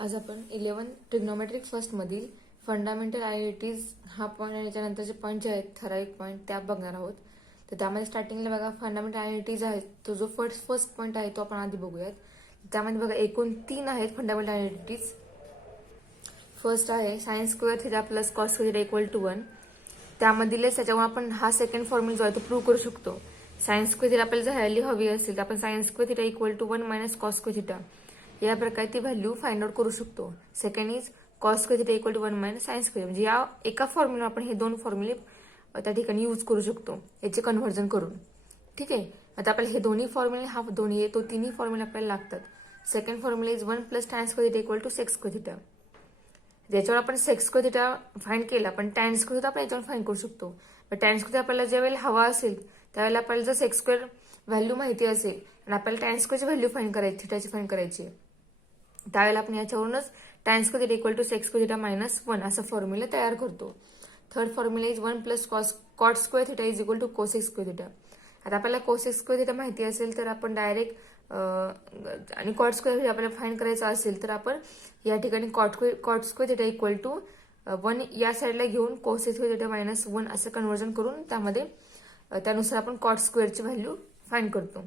आज आपण 11 trigonometric फर्स्टमधील fundamental identities हा पॉईंट आणि त्याच्यानंतरचे पॉईंट जे आहेत ठराविक पॉईंट त्या बघणार आहोत. तर त्यामध्ये स्टार्टिंगला बघा फंडामेंटल आयडेंटिटीज आहेत, तो जो फर्स्ट पॉईंट आहे तो आपण आधी बघूयात. त्यामध्ये बघा एकूण 3 आहेत फंडामेंटल आयडेंटिटीज. फर्स्ट आहे sine square theta plus cos square theta equal to 1. त्यामधील त्याच्यामुळे आपण हा सेकंड फॉर्म्युला जो आहे तो प्रूव्ह करू शकतो. साइन स्क्वेअर थिटा आपल्याला जर व्हॅल्यू हवी असेल तर आपण sine square theta equal to 1 minus cos square theta या प्रकारे ती व्हॅल्यू फाइंड आउट करू शकतो. Second is cos square theta equal to 1 minus sine square. म्हणजे या एका फॉर्म्युला आपण हे दोन फॉर्म्युले त्या ठिकाणी यूज करू शकतो याचे कन्व्हर्जन करून. ठीक आहे. आता आपल्याला हे दोन्ही फॉर्म्युले हा दोन्ही तो तिन्ही फॉर्म्युले आपल्याला लागतात. Second formula is 1 plus tan square theta equal to sex square theta. ज्याच्यावर आपण सेक्स स्क्वेअर थिटा फाइंड केला पण टॅन स्क्वेअर थिटा आपण याच्यावर फाइंड करू शकतो. पण टॅन स्क्वेअर आपल्याला ज्यावेळेला हवा असेल त्यावेळेला आपल्याला जर सेक्स स्क्वेअर व्हॅल्यू माहिती असेल आणि आपल्याला टॅन स्क्वेअरची व्हॅल्यू फाइंड करायची, थिटाची फाइंड करायची, त्यावेळेला आपण याच्यावरूनच tan square theta equal to sex square theta minus 1 असा फॉर्म्युला तयार करतो. Third formula is 1 plus cot square theta is equal to cosecs square theta. आता आपल्याला कोसेक्स स्क्वेअर थिटा माहिती असेल तर आपण डायरेक्ट आणि कॉट स्क्वेअर थिटा आपल्याला फाइंड करायचा असेल तर आपण या ठिकाणी cot square theta equal to 1 या साईडला घेऊन कोसेक्स स्क्वेअर थिटा मायनस 1 असं कन्व्हर्जन करून त्यामध्ये त्यानुसार आपण कॉट स्क्वेअरची व्हॅल्यू फाइंड करतो.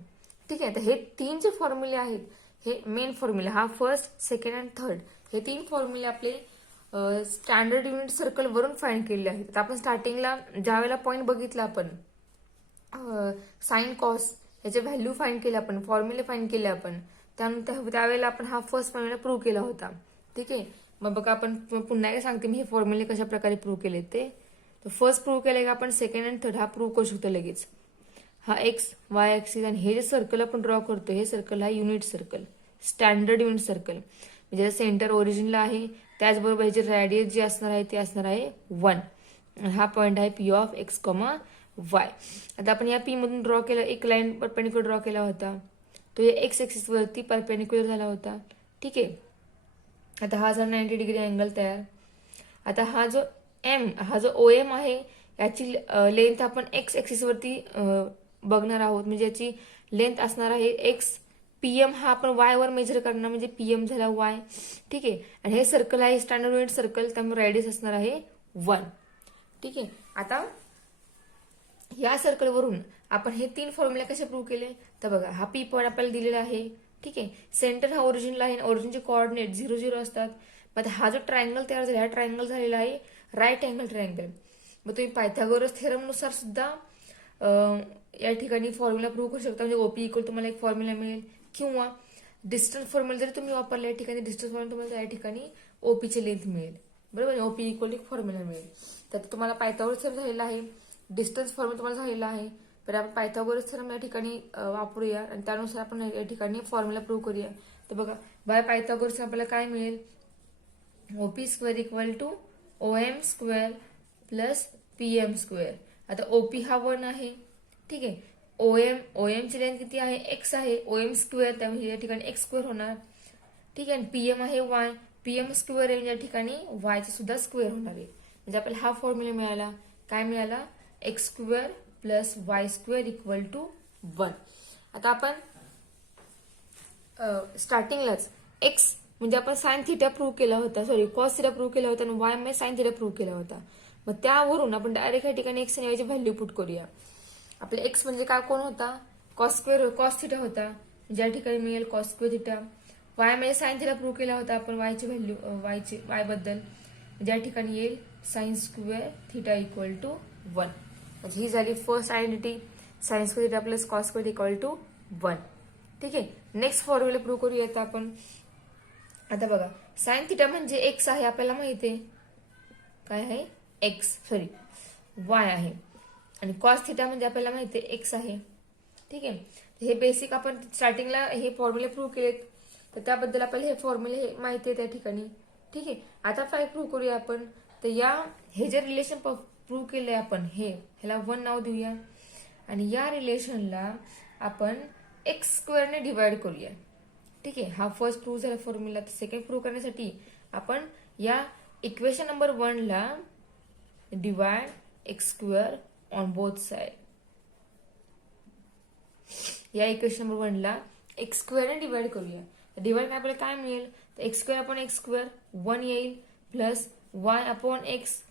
ठीक आहे. तर हे 3 जे फॉर्म्युले आहेत हे मेन फॉर्म्युला हा फर्स्ट, सेकंड अँड थर्ड हे 3 फॉर्म्युले आपले स्टँडर्ड युनिट सर्कल वरून फाइंड केलेले आहेत. तर आपण स्टार्टिंगला ज्या वेळेला पॉईंट बघितला आपण साइन कॉस याचे व्हॅल्यू फाइंड केले, आपण फॉर्म्युले फाइंड केले आपण, त्यानंतर त्यावेळेला आपण हा फर्स्ट फॉर्म्युला प्रूव्ह केला होता. ठीक आहे. मग बघा आपण पुन्हा एकदा सांगते मी हे फॉर्म्युले कशा प्रकारे प्रूव्ह केले ते. तर फर्स्ट प्रूव्ह केलं की आपण सेकंड अँड थर्ड हा प्रूव्ह करू शकतो लगेच. हा एक्स वाय ऍक्सिस आणि हे जे सर्कल आपण ड्रॉ करतो हे सर्कल हा unit circle, standard unit circle, म्हणजे सेंटर ओरिजिनला आहे. त्याचबरोबर ह्याचे रेडियस जे असणार आहे ते असणार आहे 1. हा पॉईंट आहे P of x comma y. आता आपण या पी मधून ड्रॉ केला, एक लाईन परपेंडिक्युलर ड्रॉ केला होता, तो या एक्स ऍक्सिस वरती परपेंडिक्युलर झाला होता. ठीक आहे. आता हा झाला 90 डिग्री अँगल तयार. आता हा जो एम, हा जो ओ एम आहे याची लेंथ आपण एक्स ऍक्सिस वरती बघणार आहोत, म्हणजे याची लेंथ असणार आहे एक्स. पीएम हा आपण वाय वर मेजर करणार, म्हणजे पीएम झाला वाय. ठीक आहे. आणि हे सर्कल आहे स्टँडर्ड युनिट सर्कल, त्यामुळे रेडियस असणार आहे 1. ठीक आहे. आता या सर्कलवरून आपण हे 3 फॉर्म्युले कसे प्रूव्ह केले तर बघा हा पी पॉईंट आपल्याला दिलेला आहे. ठीक आहे. सेंटर हा ओरिजिनला आहे, ओरिजिनचे कोऑर्डिनेट 0 0 असतात. मग हा जो ट्रायंगल तयार झाला हा ट्रायंगल झालेला आहे राईट अँगल ट्रायंगल. मग तुम्ही पायथागोरस थेरमनुसार सुद्धा या ठिकाणी फॉर्म्युला प्रूव्ह करू शकता, म्हणजे ओपी इक्वल तुम्हाला एक फॉर्म्युला मिळेल, किंवा डिस्टन्स फॉर्म्युला जरी तुम्ही वापरला या ठिकाणी डिस्टन्स फॉर्म्युला तुम्हाला या ठिकाणी ओपीची लेंथ मिळेल. बरोबर. ओपी इक्वल एक फॉर्म्युला मिळेल. तर तुम्हाला पायथागोरस थेरम झालेला आहे, डिस्टन्स फॉर्म्युला तुम्हाला झालेला आहे, तर आपण पायथागोरस थेरम या ठिकाणी वापरूया आणि त्यानुसार आपण या ठिकाणी फॉर्म्युला प्रूव्ह करूया. तर बघा बाय पायथागोरस आपल्याला काय मिळेल, OP square equal to O M square plus P M square. आता ओपी हा 1 आहे. ठीक आहे. ओएम ची लेंथ किती आहे, एक्स आहे, ओएम स्क्वेअर त्यामुळे या ठिकाणी एक्स स्क्वेअर होणार. ठीक आहे. पीएम आहे वाय, पीएम स्क्वेअर आहे या ठिकाणी वायचे सुद्धा स्क्वेअर होणार आहे. म्हणजे आपल्याला हा फॉर्म्युला मिळाला, काय मिळाला, x square plus y square equal to 1. आता आपण स्टार्टिंगलाच एक्स म्हणजे आपण साइन थिटा प्रूव्ह केला होता, सॉरी कॉस थिटा प्रूव्ह केला होता आणि वाय म्हणजे साइन थिटा प्रूव्ह केला होता. मग त्यावरून आपण डायरेक्ट या ठिकाणी एक्स आणि वायची व्हॅल्यू पुट करूया. आपले एक्स म्हणजे काय कोण होता, कॉस स्क्वेअर कॉस थिटा होता, ज्या ठिकाणी मिळेल कॉस स्क्वेअर थिटा. वाय म्हणजे साइन थिटा प्रूव्ह केला होता आपण वायची व्हॅल्यू वाय बद्दल, ज्या ठिकाणी येईल sine square theta equal to 1. म्हणजे ही झाली first identity, sine square theta plus cos square equal to 1. ठीक आहे. नेक्स्ट फॉर्म्युला प्रूव्ह करूया आपण. आता बघा साइन थिटा म्हणजे एक्स आहे आपल्याला माहिती आहे, काय आहे एक्स, सॉरी वाय आहे, आणि कॉस थिटा म्हणजे आपल्याला माहिती आहे एक्स आहे. ठीक आहे. हे बेसिक आपण स्टार्टिंगला हे फॉर्म्युले प्रूव्ह केलेत, तर त्याबद्दल आपल्याला हे फॉर्म्युले माहिती आहे त्या ठिकाणी. ठीक आहे. आता काय प्रूव्ह करूया आपण, तर हे जे रिलेशन प्रूव्ह केलंय आपण ह्याला 1 नाव देऊया आणि या रिलेशनला आपण एक्स स्क्वेअरने डिवाइड करूया. ठीक आहे. हा फर्स्ट प्रूव्ह झाला फॉर्म्युला. तर सेकंड प्रूव्ह करण्यासाठी आपण या इक्वेशन नंबर 1 ला divide x square on both side, या इक्वेशन नंबर 1 ला एक्स स्क्वेअरने डिवाइड करूया. डिवाइड आपल्याला काय मिळेल, तर x square upon x square 1 येईल प्लस वाय अपॉन एक्स,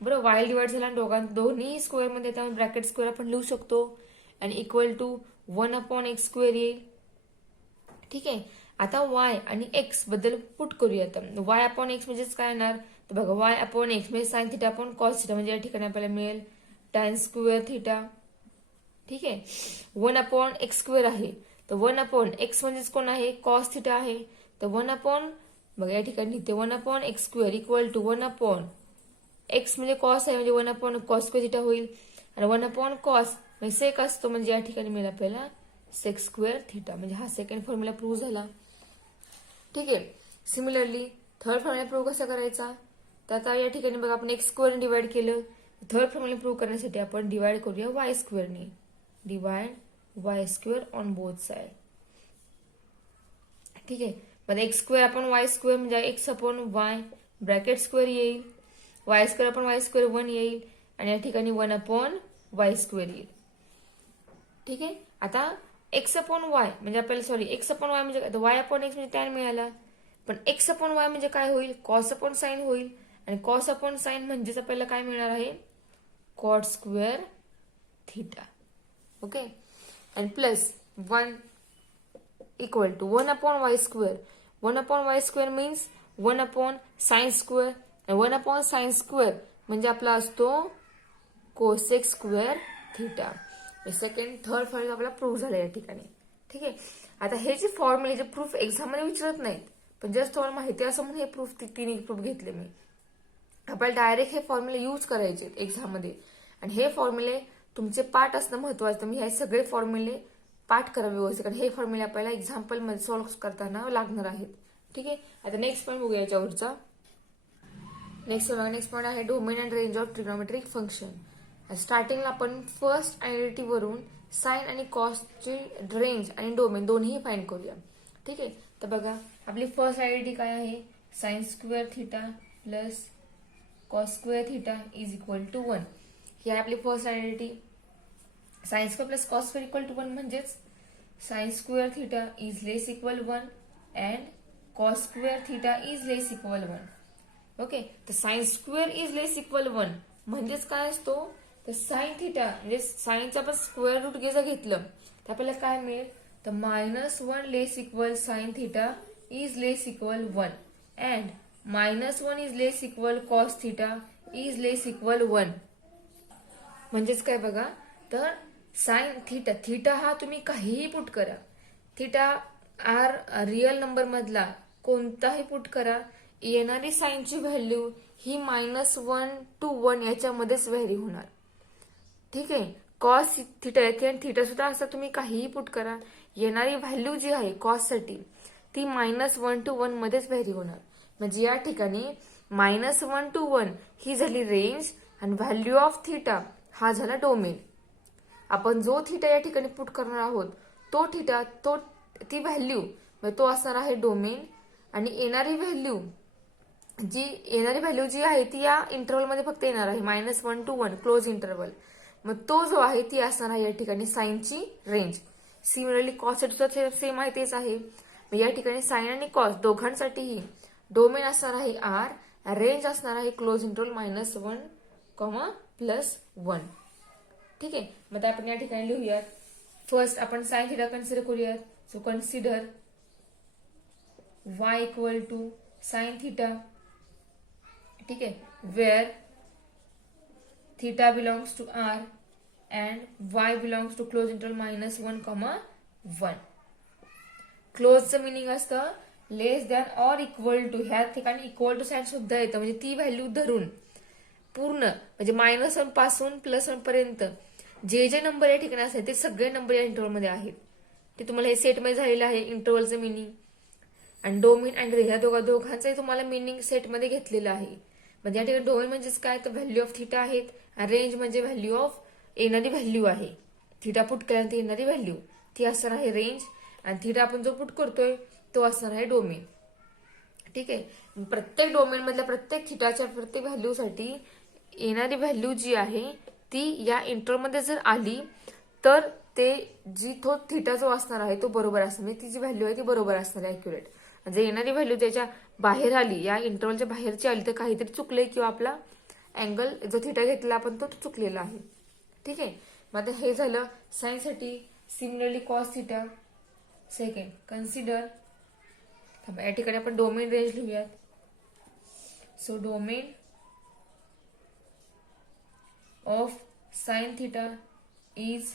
बरोबर वाय डिवाइड झाला दोन्ही स्क्वेअरमध्ये, त्यामुळे ब्रॅकेट स्क्वेअर आपण लिहू शकतो आणि equal to 1 upon x square येईल. ठीक आहे. आता वाय आणि एक्स बद्दल पुट करूया. आता वाय अपॉन एक्स म्हणजेच काय येणार तर बघा वाय अपॉन एक्स म्हणजे sine theta upon cos theta, म्हणजे या ठिकाणी आपल्याला मिळेल टॅन स्क्वेअर थिटा. ठीक आहे. 1 अपॉन एक्स स्क्वेअर आहे, तर 1 अपॉन एक्स म्हणजेच कोण आहे कॉस थिटा आहे, तर 1 अपॉन बघा या ठिकाणी लिहिते 1 upon x square equal to 1 upon x म्हणजे कॉस आहे, म्हणजे 1 अपॉन कॉस स्क्वेअर थिटा होईल, आणि 1 अपॉन कॉस म्हणजे सेक असतो, म्हणजे या ठिकाणी मिळेल आपल्याला सेक स्क्वेअर थिटा. म्हणजे हा सेकंड फॉर्म्युला प्रूव्ह झाला. ठीक आहे. सिमिलरली थर्ड फॉर्म्युला प्रूव्ह कसा करायचा, तर आता या ठिकाणी बघा आपण एक्स स्क्वेअर डिवाइड केलं, थर्ड फॉर्म्युला प्रूव्ह करण्यासाठी आपण डिवाइड करूया वाय स्क्वेअरने. Divide Y square on both side. ठीक आहे. मग X square upon Y square म्हणजे X upon Y bracket square येईल, Y square upon Y square 1 येईल, आणि या ठिकाणी 1 अपॉन वाय स्क्वेअर येईल. ठीक आहे. आता एक्स अपॉन वाय म्हणजे आपल्याला सॉरी एक्स अपॉन वाय म्हणजे वाय अपॉन एक्स म्हणजे टॅन मिळाला, पण एक्स अपॉन वाय म्हणजे काय होईल कॉस अपॉन साइन होईल, आणि कॉस अपॉन साइन म्हणजेच आपल्याला काय मिळणार आहे कॉट स्क्वेअर थिटा. ओके. आणि plus 1 equal to 1 upon Y square. 1 upon Y square means 1 upon sine square, आणि 1 अपॉन साइन स्क्वेअर म्हणजे आपला असतो cosec square theta. Second third formula आपला प्रूव्ह झाला या ठिकाणी. ठीक आहे. आता हे जे फॉर्म्युले जे प्रूफ एक्झाम मध्ये विचारत नाहीत, पण जस्ट तुम्हाला माहिती असं म्हणून हे प्रूफ तिन्ही प्रूफ घेतले मी. आपल्याला डायरेक्ट हे फॉर्म्युले यूज करायचे एक्झाम मध्ये, आणि हे फॉर्म्युले तुमचे पाठ असणं महत्वाचं. मी हे सगळे फॉर्म्युले पाठ करा व्यवस्थित, कारण हे फॉर्म्युले आपल्याला एक्झाम्पल मध्ये सॉल्व्ह करताना लागणार आहेत. ठीक आहे. आता नेक्स्ट पॉईंट बघूया याच्यावरचा. नेक्स्ट पॉईंट आहे domain and range of trigonometric function. स्टार्टिंगला आपण फर्स्ट आयडेंटिटी वरून साइन आणि कॉसची रेंज आणि डोमेन दोन्ही फाइंड करूया. ठीक आहे. तर बघा आपली फर्स्ट आयडेंटिटी काय आहे sine square theta plus cos square theta is equal to 1. ही आहे आपली first identity. Sine square plus cos square equal to 1 म्हणजेच sine square theta is less equal 1 and cos square theta is less equal 1. Okay. तर sine square is less equal 1 म्हणजेच काय असतो तर sine theta म्हणजे साइनचा आपण स्क्वेअर रूट जर घेतलं तर आपल्याला काय मिळेल तर -1 less equal sine theta is less equal 1 and -1 is less equal cos theta is less equal 1. म्हणजेच काय बघा तर साइन थिटा थिटा हा तुम्ही काहीही पुट करा, थिटा आर रिअल नंबर मधला कोणताही पुट करा, येणारी साइनची व्हॅल्यू ही -1 to 1 याच्यामध्येच व्हॅरी होणार. ठीक आहे. कॉस थिटा येते आणि थिटा सुद्धा असं तुम्ही काहीही पुट करा, येणारी व्हॅल्यू जी आहे कॉस साठी ती -1 to 1 मध्येच व्हॅरी होणार. म्हणजे या ठिकाणी -1 to 1 ही झाली रेंज आणि व्हॅल्यू ऑफ थिटा हा झाला डोमेन. आपण जो थिटा या ठिकाणी पुट करणार आहोत तो थिटा ती व्हॅल्यू तो असणार आहे डोमेन, आणि येणारी व्हॅल्यू जी आहे ती या इंटरव्हल मध्ये फक्त येणार आहे -1 to 1 क्लोज इंटरव्हल. मग तो जो आहे ती असणार आहे या ठिकाणी साइनची रेंज. सिमिलरली कॉस सुद्धा सेम आहे तेच आहे. मग या ठिकाणी साइन आणि कॉस दोघांसाठीही डोमेन असणार आहे आर, रेंज असणार आहे क्लोज इंटरव्हल -1, +1. ठीक आहे. मग आपण या ठिकाणी लिहूयात. फर्स्ट आपण साइन थिटा कन्सिडर करूयात. So consider y equal to sine theta. ठीक आहे. Where theta belongs to R and y belongs to close interval -1, 1. क्लोजचं मिनिंग असतं less than or equal to. ह्या ठिकाणी इक्वल टू साइन सुद्धा येतं, म्हणजे ती व्हॅल्यू धरून पूर्ण म्हणजे -1 पासून +1 पर्यंत जे नंबर या ठिकाणी असतात ते सगळे नंबर या इंटरव्हल मध्ये आहेत. ते तुम्हाला हे सेटमध्ये झालेलं आहे इंटरव्हलचं मिनिंग. आणि डोमेन अँड रेंज ह्या दोघांचंही तुम्हाला मिनिंग सेटमध्ये घेतलेलं आहे. म्हणजे या ठिकाणी डोमेन म्हणजेच काय तर व्हॅल्यू ऑफ थिटा आहेत, आणि रेंज म्हणजे व्हॅल्यू ऑफ येणारी व्हॅल्यू आहे. थिटा पुट केल्यानंतर येणारी व्हॅल्यू ती असणार आहे रेंज, आणि थिटा आपण जो पुट करतोय तो असणार आहे डोमेन. ठीक आहे. प्रत्येक डोमेन मधल्या प्रत्येक थिटाच्या प्रत्येक व्हॅल्यूसाठी येणारी व्हॅल्यू जी आहे ती या इंटरव्हल मध्ये जर आली तर ते तो थिटा जो असणार आहे तो बरोबर असणार, म्हणजे ती जी व्हॅल्यू आहे ती बरोबर असणार आहे, अॅक्युरेट. जर येणारी व्हॅल्यू त्याच्या बाहेर आली, या इंटरवलच्या बाहेरची आली, तर काहीतरी चुकलंय किंवा आपला अँगल जो थिटा घेतला आपण तो चुकलेला आहे. ठीक आहे. मग आता हे झालं साईनसाठी. Similarly cos theta. Second consider, या ठिकाणी आपण डोमेन रेंज लिहूयात. So domain of sine theta is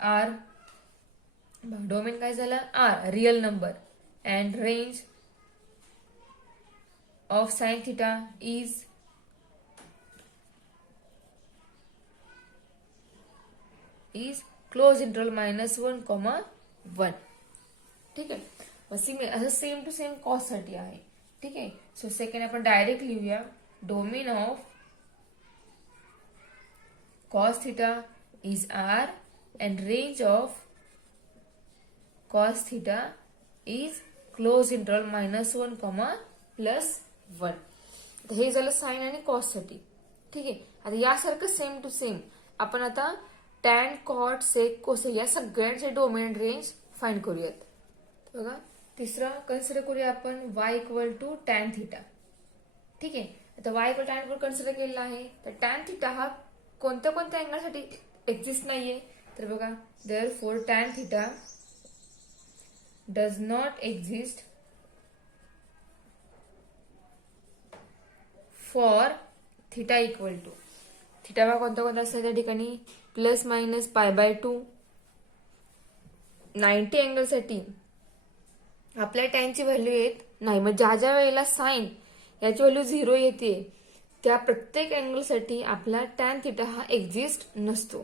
R. Domain काय झालं? R, real number. And range of sine theta is close interval -1, 1. ठीक आहे. मग असं सेम टू सेम कॉस साठी आहे. ठीक आहे. सो सेकंड आपण डायरेक्ट लिहूया. Domain of cos theta is R and range of cos theta is close interval -1, +1. हे झालं साइन आणि कॉस साठी. ठीक आहे. आता यासारखं सेम टू सेम आपण आता टॅन, कॉट, सेक, कोसेक या सगळ्यांचे डोमेन रेंज फाइंड करूयात. बघा, तिसरं कन्सिडर करूया आपण y = tan थिटा. ठीक आहे. आता y = tan कन्सिडर केलेला आहे. तर टॅन थिटा हा कोणत्या कोणत्या अँगलसाठी एक्झिस्ट नाहीये? तर बघा, therefore tan theta does not exist for theta equal to. Theta बघा कोणता कोणता असतात त्या ठिकाणी? ±π/2. 90 अँगलसाठी आपल्या टॅनची व्हॅल्यू येत नाही. मग ज्या ज्या वेळेला साइन याची व्हॅल्यू 0 येते त्या प्रत्येक अँगलसाठी आपला टॅन थिटा हा एक्झिस्ट नसतो.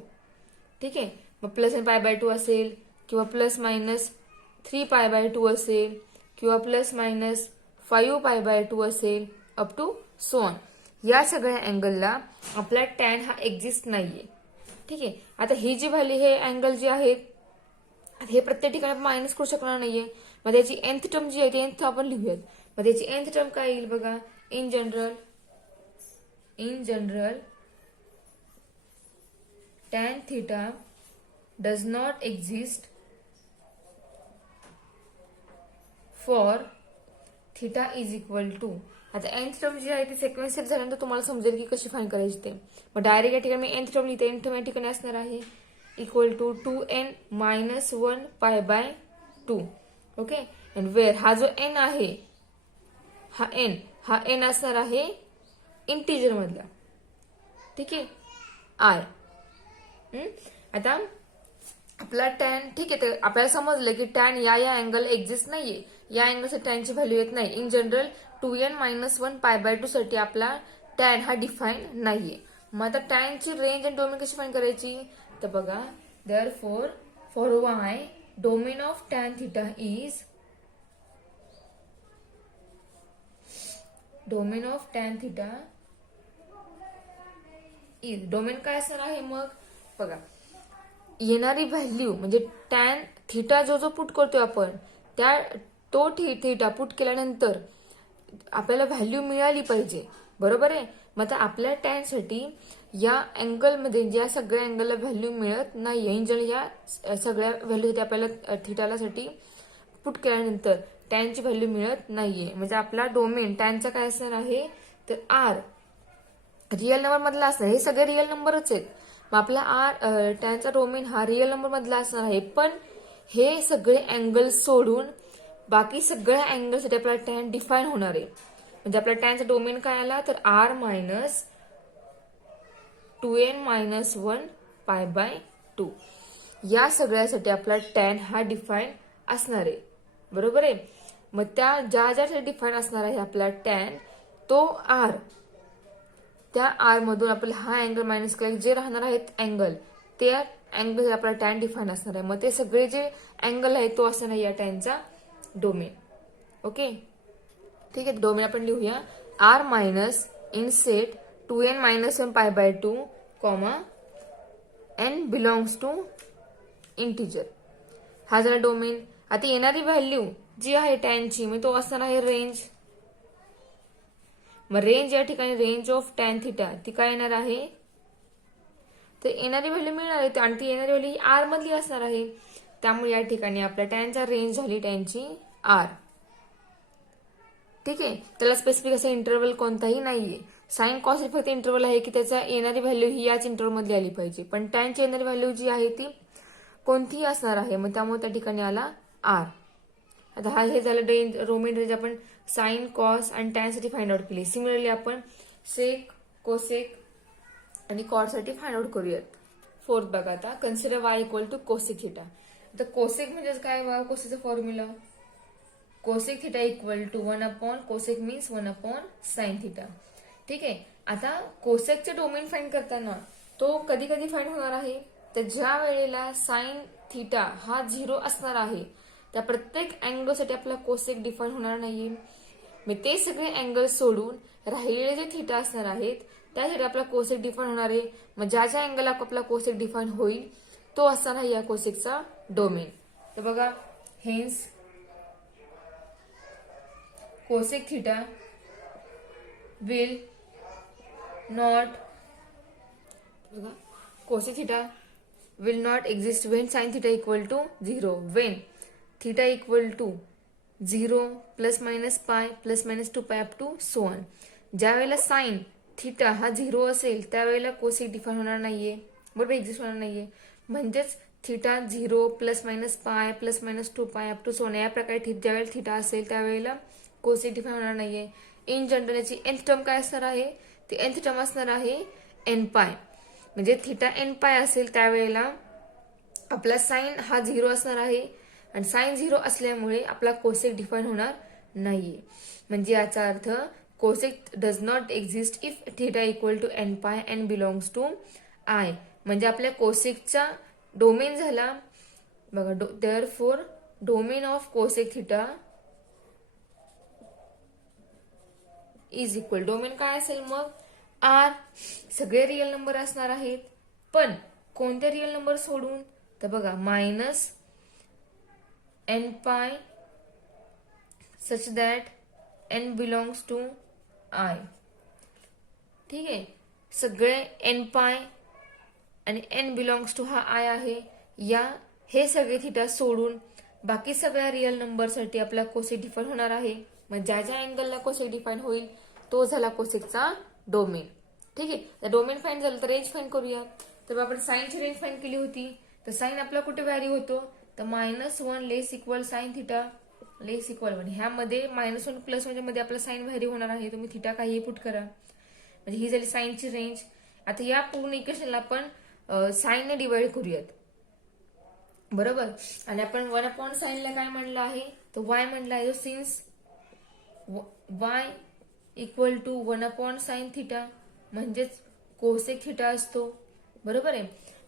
ठीक आहे. मग +π/2 असेल किंवा ±3π/2 असेल किंवा ±5π/2 असेल, अप टू सो ऑन. या सगळ्या अँगलला आपला टॅन हा एक्झिस्ट नाहीये. ठीक आहे. आता ही जी व्हॅल्यू, हे अँगल जे आहेत हे प्रत्येक ठिकाणी मायनस करू शकणार नाहीये. मग त्याची nth टर्म जी आहे ती nth आपण लिहूयात. मग त्याची nth टर्म काय येईल बघा? In general tan theta does not exist for theta is equal to. आता nth टर्म जी आहे ती सिक्वेन्शियल झाल्यानंतर तुम्हाला समजेल की कशी फाइंड करायची ते. मग डायरेक्ट या ठिकाणी मी nth टर्म लिहिते. nth टर्म या ठिकाणी असणार आहे equal to 2n - 1π/2. Okay. And where हा जो n आहे, हा n असणार आहे इंटिजर मधला. ठीक आहे. आय. आता आपला टॅन, ठीक आहे, तर आपल्याला समजलं की टॅन या अँगल एक्झिस्ट नाहीये. या अँगलसाठी टॅनची व्हॅल्यू येत नाही. इन जनरल 2n - 1π/2 साठी आपला टॅन हा डिफाईन नाहीये. मग आता टॅनची रेंज आणि डोमेन कशी फाइंड करायची? तर बघा, therefore for y domain of tan theta is domain of tan theta is domain काय असणार आहे? मग बघा, येणारी व्हॅल्यू म्हणजे टॅन थिटा जो पुट करतोय आपण, तो थिटा पुट केल्यानंतर आपल्याला व्हॅल्यू मिळाली पाहिजे. बरोबर आहे. मग आता आपल्या टॅन साठी या अँगलमध्ये ज्या सगळ्या अँगलला व्हॅल्यू मिळत नाहीये, इन जनरल या सगळ्या व्हॅल्यूसाठी आपल्याला थिटाला साठी पुट केल्यानंतर टॅनची व्हॅल्यू मिळत नाहीये. म्हणजे आपला डोमेन टॅनचा काय असणार आहे? तर आर रिअल नंबर मधला असणार. हे सगळे रिअल नंबरच आहेत. मग आपला टॅनचा डोमेन हा रिअल नंबर मधला असणार आहे. पण हे सगळे अँगल सोडून बाकी सगळ्या अँगलसाठी आपला टॅन डिफाईन होणार आहे. म्हणजे आपला टॅनचा डोमेन काय आला? तर R - 2n - 1π/2. या सगळ्यासाठी आपला टॅन हा डिफाईन असणार आहे. बरोबर आहे. मग त्या ज्यासाठी डिफाईन असणार आहे आपला टॅन, तो R, त्या R मधून आपल्याला हा अँगल मायनस केला, जे राहणार आहेत अँगल, त्या अँगल आपला टॅन डिफाईन असणार आहे. मग ते सगळे जे अँगल आहे तो असणार आहे या टॅनचा डोमेन. ओके. ठीक आहे. डोमेन आपण लिहूया R- in set 2n - 1π/2, n belongs to integer. हा झाला डोमेन. आता येणारी व्हॅल्यू जी आहे टॅनची, मग तो असणार आहे रेंज. मग रेंज या ठिकाणी रेंज ऑफ टॅन थिटा ती काय येणार आहे? तर येणारी व्हॅल्यू मिळणार आहे आणि ती येणारी व्हॅल्यू आर मधली असणार आहे. त्यामुळे या ठिकाणी आपल्या टॅनचा रेंज झाली टॅनची आर. ठीक आहे. त्याला स्पेसिफिक असं इंटरव्हल कोणताही नाहीये. साइन कॉस फक्त इंटरव्हल आहे की त्याचा येणारी व्हॅल्यू ही याच इंटरव्हल मध्ये आली पाहिजे, पण टॅनची येणारी व्हॅल्यू जी आहे ती कोणतीही असणार आहे, मग त्यामुळे त्या ठिकाणी आला आर. आता हा हे झालं रोमन रेंज आपण साइन कॉस आणि टॅन साठी फाइंड आउट केली. सिमिलरली आपण सेक कोसेक आणि कॉट साठी फाइंड आउट करूयात. फोर्थ बघा आता, consider Y equal to cosec theta. आता कोसेक म्हणजे काय बघा, कोसेकचा formula cosec theta equal to 1 cosec means 1 sine theta. ठीक आहे. आता कोसेकचे डोमेन फाइंड करताना तो कधी कधी फाइंड होणार आहे, तर ज्या वेळेला साइन थिटा हा 0 असणार आहे त्या प्रत्येक अँगलसाठी आपला कोसेक डिफाईन होणार नाहीये. मग ते सगळे अँगल सोडून राहिलेले जे थिटा असणार आहेत त्यासाठी आपला कोसेक डिफाईन होणार आहे. मग ज्या ज्या अँगल आपला कोसेक डिफाईन होईल तो असणार आहे या कोसेकचा डोमेन. तर बघा, hence cosec theta will not cosec theta will not exist when sin theta equal to 0, when theta equal to 0 plus minus pi plus minus 2 pi up to so on. ज्या वेळेला sin theta हा 0 असेल त्यावेळेला cosec define होणार नाहीये, बरोबर, exist होणार नाहीये. म्हणजेच theta 0 plus minus pi plus minus 2 पाय अप टू सोन या प्रकारे ज्यावेळेला थिटा असेल त्यावेळेला कोसेक डिफाईन होणार नाहीये. इन जनरल याची nth टर्म काय असणार आहे, ती nth टर्म असणार आहे n पाय. म्हणजे थिटा एन पाय असेल त्यावेळेला आपला साइन हा 0 असणार आहे आणि साइन 0 असल्यामुळे आपला कोसेक डिफाईन होणार नाहीये. म्हणजे याचा अर्थ cosec does not exist if theta equal to n pi n belongs to I. म्हणजे आपल्या कोसेकचा डोमेन झाला बघा, therefore domain of cosec theta is equal, domain काय असेल मग आर. सगळे रिअल नंबर असणार आहेत, पण कोणते रिअल नंबर सोडून, तर बघा minus n pi such that n belongs to I. ठीक आहे. सगळे एन पाय आणि एन बिलॉंग्स टू हा आय आहे. हे सगळे थिटा सोडून बाकी सगळ्या रिअल नंबरसाठी आपला कोसेक डिफाईन होणार आहे. मग ज्या ज्या अँगलला कोसेक डिफाईन होईल तो झाला कोसेकचा डोमेन. ठीक आहे. तर डोमेन फाइंड झालं तर रेंज फाइंड करूया. तर आपण साइनची रेंज फाइंड केली होती, तर साइन आपला कुठे व्हॅरी होतो, तर -1 लेस इक्वल साइन थिटा लेस इक्वल 1. ह्यामध्ये -1 प्लस 1 मध्ये आपला साइन व्हॅरी होणार आहे. तुम्ही थिटा काही पुट करा. म्हणजे ही झाली साइनची रेंज. आता या पूर्ण इक्वेशनला आपण साइनने डिवाइड करूयात, बरोबर. आणि आपण 1/साइनला काय म्हणलं आहे, तर वाय म्हणलं आहे. सिन्स वाय इक्वल टू 1/साइन थिटा म्हणजेच कोसेक थिटा असतो, बरोबर आहे.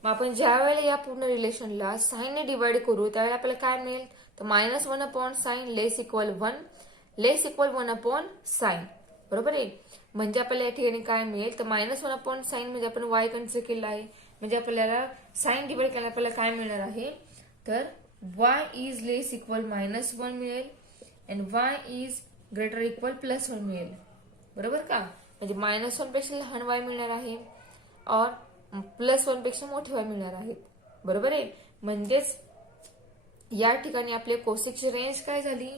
मग आपण ज्या वेळेला या पूर्ण रिलेशनला साइनने डिवाइड करू त्यावेळेला आपल्याला काय मिळेल, तर -1/साइन लेस इक्वल 1 लेस इक्वल 1/साइन, बरोबर आहे. म्हणजे आपल्याला या ठिकाणी काय मिळेल, तर -1/साइन म्हणजे आपण वाय कन्सिडर केला आहे. म्हणजे आपल्याला साइन डिवाइड केला आपल्याला काय मिळणार आहे, तर वाय इज लेस इक्वल -1 मिळेल and Y is greater equal +1 मिळेल, बरोबर का. म्हणजे -1 पेक्षा लहान वाय मिळणार आहे और +1 पेक्षा मोठे वाय मिळणार आहेत, बरोबर आहे. म्हणजेच या ठिकाणी आपल्या कोसेकची रेंज काय झाली,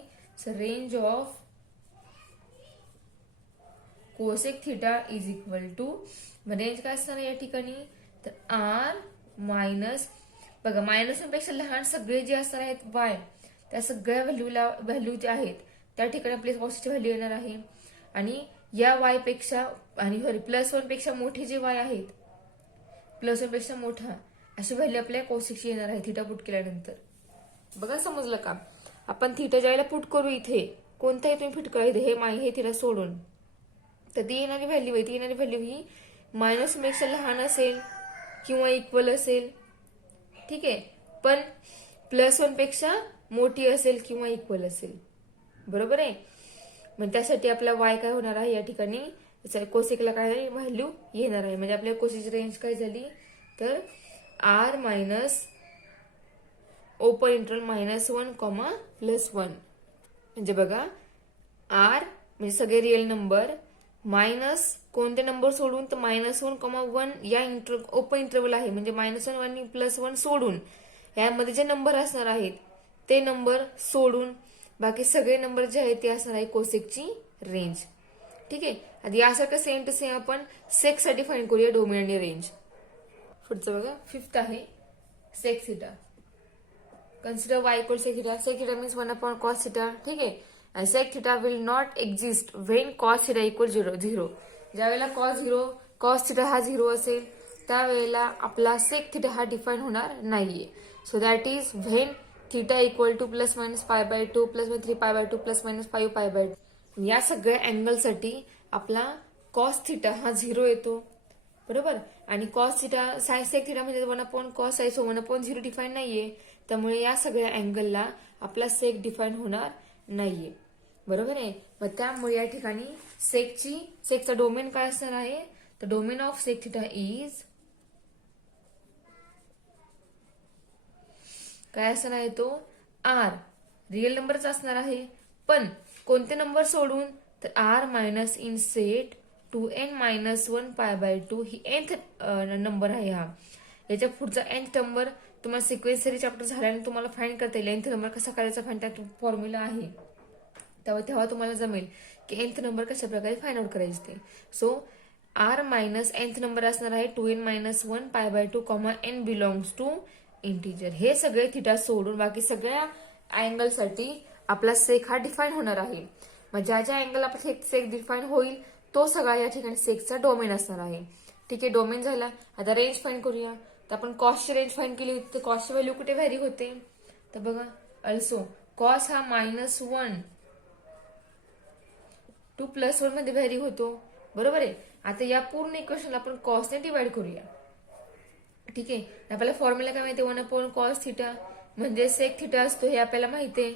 range of cosec theta is equal to, range काय असणार या ठिकाणी, तर आर मायनस बघा -1 पेक्षा लहान सगळे जे असणार आहेत वाय त्या सगळ्या व्हॅल्यू जे आहेत त्या ठिकाणी आपल्या कोसेकची व्हॅल्यू येणार आहे. आणि या वाय पेक्षा आणि +1 पेक्षा मोठे जे वाय आहेत +1 पेक्षा मोठा अशी व्हॅल्यू आपल्या कोसेकची येणार आहे थिटा पुट केल्यानंतर. बघा समजलं का. आपण थिटा ज्यावेळेला पुट करू इथे कोणताही तुम्ही फिट करा इथे हे थिटा सोडून, तर ती येणारी व्हॅल्यू ही -1 पेक्षा लहान असेल किंवा इक्वल असेल, ठीक आहे. पण +1 पेक्षा मोठी असेल किंवा इक्वल असेल, बरोबर आहे. मग त्यासाठी आपला वाय काय होणार आहे या ठिकाणी, कोसेकला काय व्हॅल्यू येणार आहे. म्हणजे आपल्या कोसेकची रेंज काय झाली, तर आर मायनस ओपन इंटरवल -1, +1. म्हणजे बघा आर म्हणजे सगळे रिअल नंबर मायनस कोणते नंबर सोडून, तर -1, 1 या ओपन इंटरवल आहे. म्हणजे -1 आणि +1 सोडून यामध्ये जे नंबर असणार आहेत ते नंबर सोडून बाकी सगळे नंबर जे आहेत ते असणार आहे कोसेकची रेंज. ठीक आहे. आता यासारखं सेम टू सेम आपण सेक साठी फाईंड करूया डोमेन आणि रेंज. पुढचं बघा 5th आहे sec theta. Consider y equal sec theta. Sec theta means 1 cos theta. ठीक आहे. आणि sec theta will not exist when cos theta equal 0. ज्यावेळेला cos थिटा हा 0 असेल त्यावेळेला आपला सेक थिटा हा डिफाईन होणार नाहीये. So that is when theta equal to plus minus π/2 plus 3π/2 plus minus 5π/2. या सगळ्या अँगलसाठी आपला कॉस थिटा हा 0 येतो. बरोबर. आणि कॉस थिटा सेक थिटा म्हणजे 1/cos आहे. सो 1/0 डिफाईन नाहीये. त्यामुळे या सगळ्या अँगलला आपला सेक डिफाईन होणार नाहीये. बरोबर आहे. मग त्यामुळे या ठिकाणी सेकचा डोमेन काय असणार आहे. तर domain of sec theta is काय असणार आहे तो आर. रिअल नंबरच असणार आहे. पण कोणते नंबर सोडून तर R minus in set 2n-1 π/2 ही nth नंबर आहे हा. याच्या पुढचा nth नंबर तुम्हाला सिक्वेन्सरी चॅप्टर झाल्याने तुम्हाला फाइंड करता येईल. nth नंबर कसा करायचा फाइंड त्यात फॉर्म्युला आहे. तेव्हा तुम्हाला जमेल की nth नंबर कशा प्रकारे फाइंड आउट करायचे ते. So R minus nth number असणार आहे 2n-1 π/2 n belongs to integer. हे सगळे थिटा सोडून बाकी सगळ्या अँगल साठी आपला सेक हा डिफाईन होणार आहे. मग ज्या अँगल आपला सेक डिफाईन होईल तो सगळा या ठिकाणी सेकचा डोमेन असणार आहे. ठीक आहे. डोमेन झाला. आता रेंज फाईंड करूया. तर आपण कॉसची रेंज फाईंड केली होती. तर कॉसची व्हॅल्यू कुठे व्हॅरी होते तर बघा अल्सो कॉस हा -1 टू +1 मध्ये व्हॅरी होतो. बरोबर आहे. आता या पूर्ण इक्वेशनला आपण कॉसने डिवाइड करूया. ठीक आहे. आपल्याला फॉर्म्युला काय माहिती 1/cos थिटा म्हणजे सेक थिटा असतो हे आपल्याला माहिती आहे.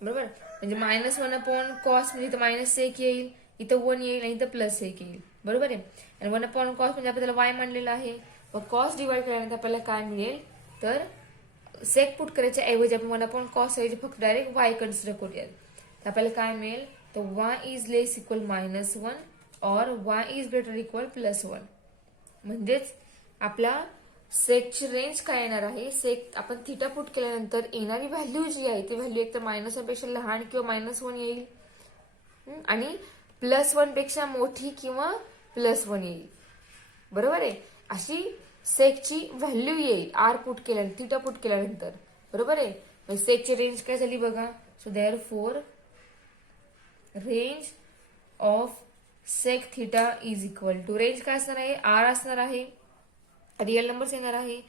बरोबर. म्हणजे -1/cos म्हणजे इथं मायनस सेक येईल, इथं 1 येईल आणि इथं प्लस सेक येईल. बरोबर आहे. आणि 1/cos म्हणजे आपण त्याला y मानलेला आहे. मग कॉस डिवाइड केल्यानंतर आपल्याला काय मिळेल तर सेक पुट करायच्या ऐवजी आपण 1/cos ऐवजी फक्त डायरेक्ट y कन्सिडर करूयात. तर आपल्याला काय मिळेल तर y इज लेस इक्वल -1 और y इज ग्रेटर इक्वल +1. म्हणजेच आपला सेकची रेंज काय येणार आहे. सेक आपण थिटा पुट केल्यानंतर येणारी व्हॅल्यू जी आहे ती व्हॅल्यू एक तर -1 पेक्षा लहान किंवा -1 येईल आणि +1 पेक्षा मोठी किंवा +1 येईल. बरोबर आहे. अशी सेकची व्हॅल्यू येईल आर पुट केल्यानंतर थिटा पुट केल्यानंतर. बरोबर आहे. सेकची रेंज काय झाली बघा. So therefore range of sec theta is equal to range काय असणार आहे आर असणार आहे. रिअल नंबर्स येणार आहे.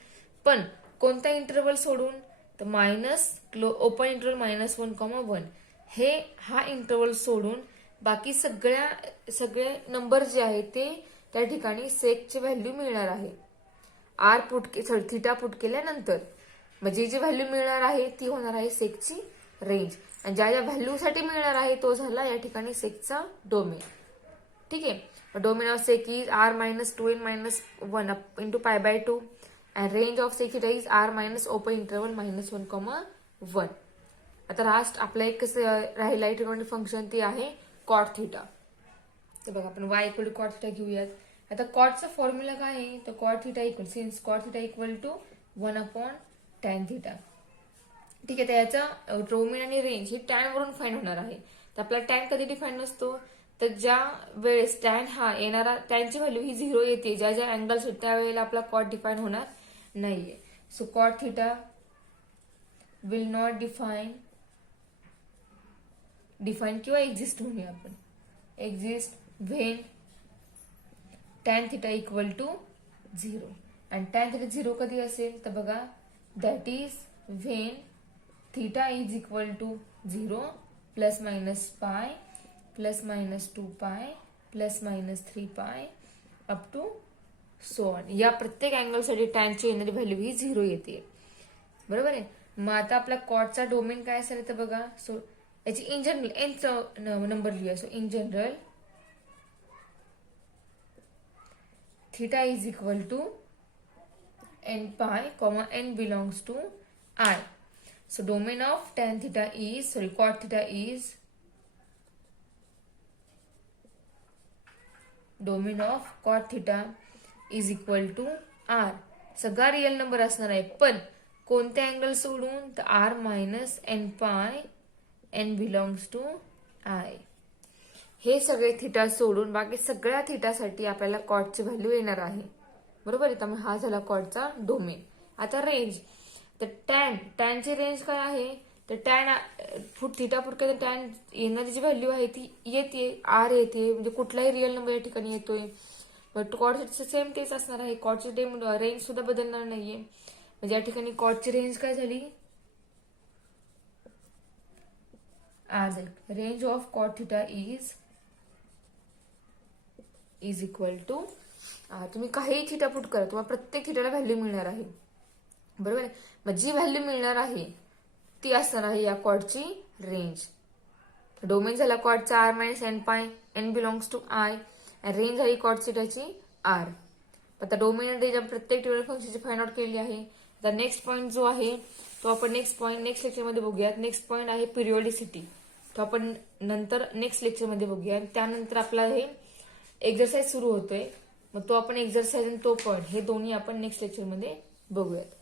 पण कोणता इंटरवल सोडून तर ओपन इंटरवल -1, -1 हा इंटरवल सोडून बाकी सगळे नंबर जे आहेत ते त्या ठिकाणी सेकची व्हॅल्यू मिळणार आहे. थिटा पुट केल्यानंतर म्हणजे जी व्हॅल्यू मिळणार आहे ती होणार आहे सेकची रेंज. आणि ज्या व्हॅल्यूसाठी मिळणार आहे तो झाला या ठिकाणी सेकचा डोमेन. ठीक आहे. Domain of sec is r minus 2n-1 into π/2 and range of sec theta is r minus open interval -1, 1. आता लास्ट आपला एक राहिला ट्रिगोनोमेट्रिक फंक्शन ते आहे कॉट थिटा. तर बघा आपण y equal to cot theta घेऊयात. आता कॉटचा फॉर्म्युला काय आहे तर cot theta equal since cot theta equal to 1/tan theta. ठीक आहे. तर याचा डोमेन आणि रेंज ही टॅन वरून फाइंड होणार आहे. तर आपला टॅन कधी डिफाईन नसतो तर ज्या वेळेस टॅन हा येणारा टॅनची व्हॅल्यू ही 0 येते ज्या अँगल्स होते त्यावेळेला आपला कॉट डिफाईन होणार नाहीये. So cot theta will not define किंवा एक्झिस्ट म्हणूया आपण exist when tan theta equal to 0. आणि टॅन थिटा 0 कधी असेल तर बघा that is when theta is equal to 0 ±π ±2π ±3π up to so on. या प्रत्येक अँगलसाठी टॅनची येणारी व्हॅल्यू ही 0 येते. बरोबर आहे. मग आता आपला कॉटचा डोमेन काय असेल तर बघा. सो याची इन जनरल एन नंबर लिहा. So in general theta is equal to nπ, n belongs to I. So domain of tan theta is cot theta is domain of cot theta is equal to R. सगळा real number असणार आहे पण कोणते angle सोडून? तर R minus n pi n belongs to I. हे सगळे theta सोडून बाकी सगळ्या थिटासाठी आपल्याला कॉटची व्हॅल्यू येणार आहे. बरोबर आहे. त्यामुळे हा झाला कॉटचा डोमेन. आता रेंज. तर टॅनची रेंज काय आहे? तर टॅन थिटा फुट केलं टॅन येणारी जी व्हॅल्यू आहे ती येते, आर येते, म्हणजे कुठलाही रिअल नंबर या ठिकाणी येतोय. बट कॉटचे सेम तेच असणार आहे. कॉटची रेंज सुद्धा बदलणार नाहीये. म्हणजे या ठिकाणी कॉटची रेंज काय झाली? आज range of cot theta is equal to, तुम्ही काही थिटा पुट करा, तुम्हाला प्रत्येक थिटाला व्हॅल्यू मिळणार आहे. बरोबर आहे. मग जी व्हॅल्यू मिळणार आहे ती असणार आहे या कॉटची रेंज. डोमेन झाला कॉटचा R minus n pi n belongs to I. Range झाली कॉट थिटाची आर. आता डोमेन आणि रेंज प्रत्येक टेबल फंक्शनची फाइंड आउट केली आहे. आता नेक्स्ट पॉईंट जो आहे तो आपण नेक्स्ट लेक्चरमध्ये बघूयात. नेक्स्ट पॉईंट आहे पिरियोडिसिटी. तो आपण नंतर नेक्स्ट लेक्चरमध्ये बघूया. त्यानंतर आपला हे एक्झरसाइज सुरू होतोय. मग तो आपण एक्झरसाइज आणि तो पॉईंट हे दोन्ही आपण नेक्स्ट लेक्चरमध्ये बघूयात.